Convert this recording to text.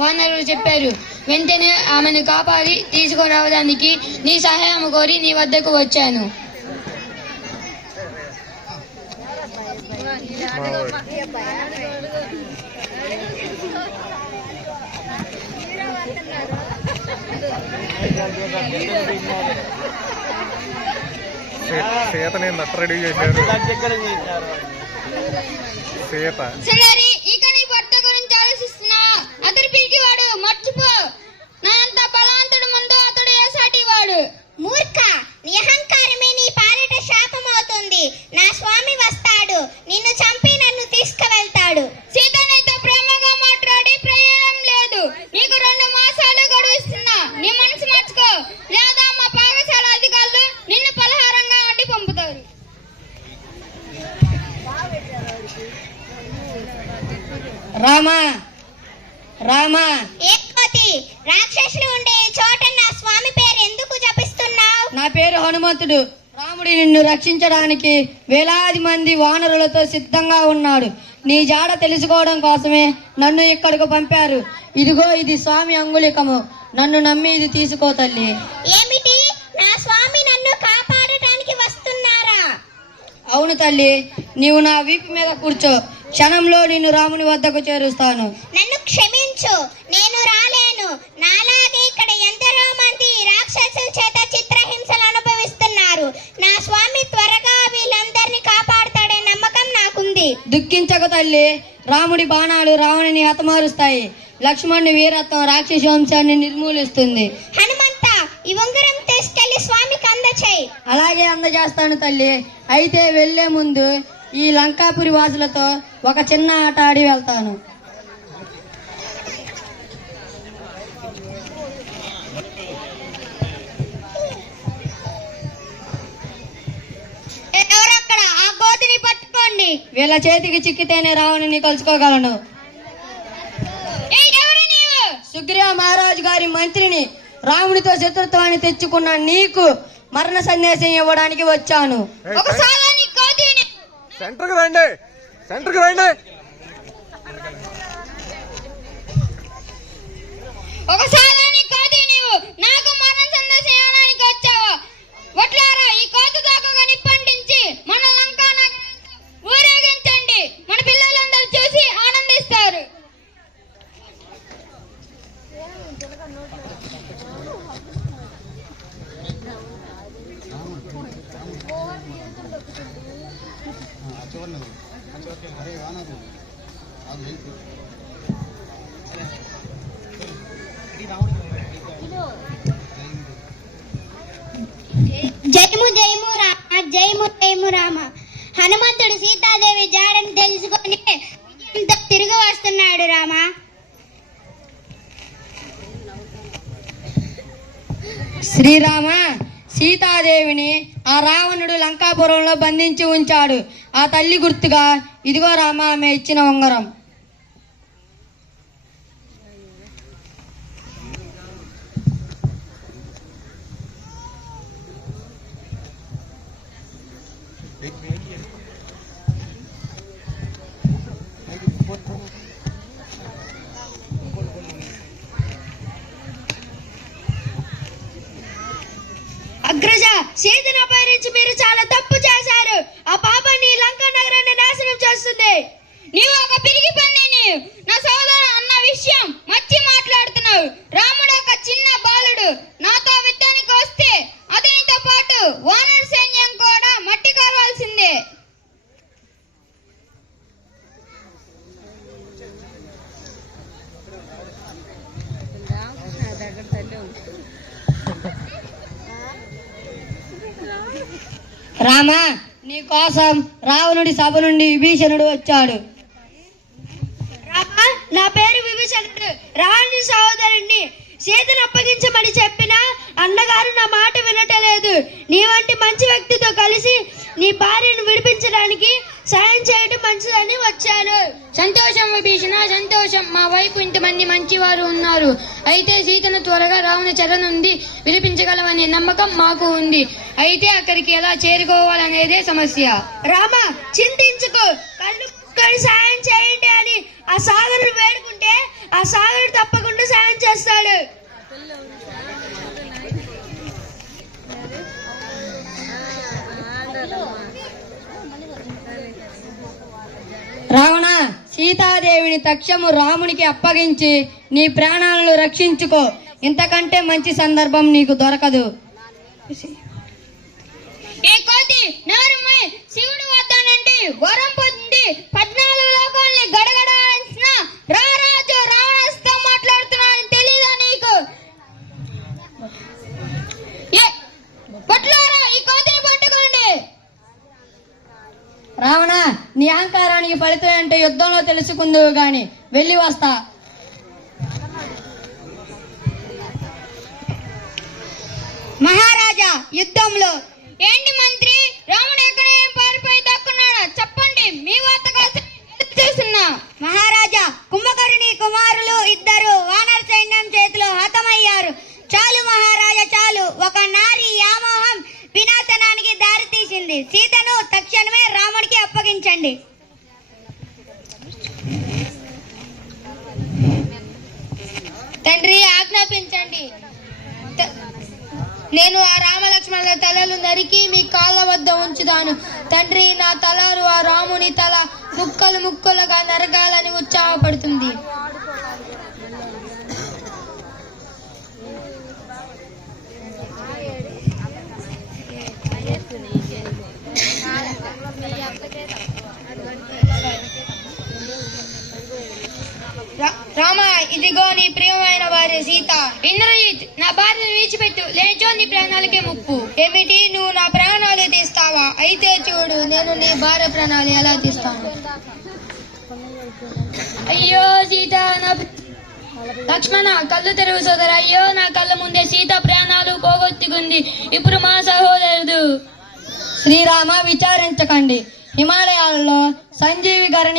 వానరులు చెప్పారు. వెంటనే ఆమెను కాపాడి తీసుకురావడానికి నీ సహాయం కోరి నీ వద్దకు వచ్చాను. సీతని రెడీ చేశారు. సీత ఇక నీ భర్త గురించి ఆలోచిస్తున్నావా? అతడు పిరికివాడు, మర్చిపో. నా అంత బలవంతుడు ముందు అతడు ఏ సాటి వాడు. మూర్ఖ, నీ అహంకారమే నీ పాలిట శాపం అవుతుంది. నా స్వామి వస్తాడు, నిన్ను చంపి నన్ను తీసుకువెళ్తాడు. సీత నీతో ప్రేమగా మాట్లాడి ప్రయోజనం లేదు. నీకు 2 మాసాలు గడువిస్తున్నా. నీ మనసు మార్చుకో, లేదా మా పాఠశాల అధికారులు నిన్ను పలహారంగా వండి పంపుతారు. రామా రామా, ఏకోతి, రాక్షసులు ఉండే ఈ చోట నా స్వామి పేరు ఎందుకు జపిస్తున్నావు? నా పేరు హనుమంతుడు. రాముడు నిన్ను రక్షించడానికి వేలాది మంది వానరులతో సిద్ధంగా ఉన్నాడు. నీ జాడ తెలుసుకోవడం కోసమే నన్ను ఇక్కడికి పంపారు. ఇదిగో ఇది స్వామి అంగుళికము. నన్ను నమ్మి ఇది తీసుకో తల్లి. ఏమిటి, నా స్వామి నన్ను కాపాడటానికి వస్తున్నారా? అవును తల్లి, నీవు నా వీపు మీద కూర్చో. క్షణంలో నిన్ను రాముని వద్దకు చేరుస్తాను. నన్ను క్షమించు, నేను రాలేను. నాలాగే ఇక్కడ ఎందరో మంది రాక్షసుల చేత చిత్రహింసలు అనుభవిస్తున్నారు. నా స్వామి త్వరగా వీళ్ళందరినీ కాపాడుతాడే నమ్మకం నాకుంది. దుఃఖించక తల్లి, రాముడి బాణాలు రావణుని హతమారుస్తాయి. లక్ష్మణుని వీరత్వం రాక్షస వంశాన్ని నిర్మూలిస్తుంది. హనుమంత, ఈ ఉంగరం తీసుకెళ్లి స్వామికి అందచేయి. అలాగే అందజేస్తాను తల్లి. అయితే వెళ్లే ముందు ఈ లంకాపురి వాసులతో ఒక చిన్న ఆట ఆడి వెళ్తాను. ఎవరక్కడ? ఆ కోతిని పట్టుకోండి. వీళ్ళ చేతికి చిక్కితేనే రావణుని కలుసుకోగలను. సుగ్రీవ మహారాజు గారి మంత్రిని. రాముడితో శత్రుత్వాన్ని తెచ్చుకున్న నీకు మరణ సందేశం ఇవ్వడానికి వచ్చాను. సెంటర్కి రండి, సెంటర్కి రండి. ఒకసారి కోతి, నీవు నాకు మరణ సందేశం ఇవ్వడానికి వచ్చావా? వట్లారా, ఈ కోతి దాకా నిప్పంటించి మన లంకా ఊరేగించండి. మన పిల్లలందరూ చూసి ఆనందిస్తారు. జయము జయము రామ, జయము జయము రామ. హనుమంతుడు సీతాదేవి జాడని తెలుసుకొని విజయంతో తిరిగి వస్తున్నాడు రామ. శ్రీరామ, సీతాదేవిని ఆ రావణుడు లంకాపురంలో బంధించి ఉంచాడు. ఆ తల్లి గుర్తుగా ఇదిగో రామ ఆమె ఇచ్చిన ఉంగరం. అగ్రజ, సీతను అపహరించి మీరు చాలా తప్పు చేశారు. ఆ పాపాన్ని లంకా నగరాన్ని నాశనం చేస్తుంది. నీవు ఒక పిరిగి పన్నిని. నా సోదరు అన్న విషయం మర్చి మాట్లాడుతున్నావు. రాముడు ఒక చిన్న బాలుడు. నాతో యుద్ధానికి వస్తే అతనితో పాటు వానర సైన్యం కూడా మట్టి కావాల్సిందే. రామ, నీ కోసం రావణుడి సభ నుండి విభీషణుడు వచ్చాడు. రామ, నా పేరు విభీషణుడు, రావణుడి సహోదరుణ్ణి. సీతను అప్పగించమని చెప్పినా అన్నగారు నా మాట వినటలేదు. నీ వంటి మంచి వ్యక్తితో కలిసి నీ భార్యను విడిపించడానికి సాయం చేయడం మంచిదని వచ్చాను. సంతోషం విభీషణ, సంతోషం. మా వైపు ఇంతమంది మంచివారు ఉన్నారు. అయితే సీతను త్వరగా రావణ చెర నుండి విడిపించగలవనే నమ్మకం మాకు ఉంది. అయితే అక్కడికి ఎలా చేరుకోవాలనేదే సమస్య. రామ, చింతించుకో. కళ్ళు ఒక్కడి సాయం చేయండి అని ఆ సాగరుడు వేడుకుంటే ఆ సాగరుడు తప్పకుండా సాయం చేస్తాడు. రావణ, సీతాదేవిని తక్షము రామునికి అప్పగించి నీ ప్రాణాలను రక్షించుకో. ఇంతకంటే మంచి సందర్భం నీకు దొరకదు. ఏ కోతి నోరుమై, శివుడు వద్ద నుండి వరం పొంది 14 లోకాల్ని గడగడాల్సిన రారాజు రావణుడితో మాట్లాడుతున్నానని తెలీదా నీకు? పట్లారా, ఈ కోతిని పట్టుకోండి. రావణ, నీ అహంకారానికి ఫలితం అంటే యుద్ధంలో తెలుసుకుందువు గాని వెళ్ళి వస్తా. మహారాజా, యుద్ధంలో ఏంటి మంత్రి, రాముడు ఎక్కడ ఏం పారిపోయి దక్కున్నాడా? చెప్పండి, మీ వార్త కోసం ఎదురు చూస్తున్నా. మహారాజా, కుంభకర్ణి కుమారులు ఇద్దరు వానర సైన్యం చేతిలో హతమయ్యారు. చాలు మహారాజా, చాలు. ఒక నారి వ్యామోహం వినాశనానికి దారి తీసింది. సీతను తక్షణమే రాముడికి అప్పగించండి. తండ్రి, ఆజ్ఞాపించండి. నేను ఆ రామలక్ష్మణుల తలలు నరికి మీ కాళ్ళ వద్ద ఉంచుతాను. తండ్రి, నా తలారు ఆ రాముని తల ముక్కలు ముక్కలుగా నరగాలని ఉత్సాహపడుతుంది. రామ, ఇదిగో నీ ప్రియమైన భార్య సీత. ఇంద్రజిత్, నా భార్యను విడిచిపెట్టు, లేచో నీ ప్రాణాలకే ముప్పు. ఏమిటి, నువ్వు నా ప్రాణాలు తీస్తావా? అయితే చూడు, నేను నీ భార్య ప్రాణాలు ఎలా తీస్తాను. అయ్యో సీత, నా లక్ష్మణ, కళ్ళు తెరువు సోదర. అయ్యో, నా కళ్ళ ముందే సీత ప్రాణాలు పోగొట్టుకుంది. ఇప్పుడు మా సహోదరుడు. శ్రీరామ, విచారించకండి. హిమాలయాల్లో సంజీవి గారిని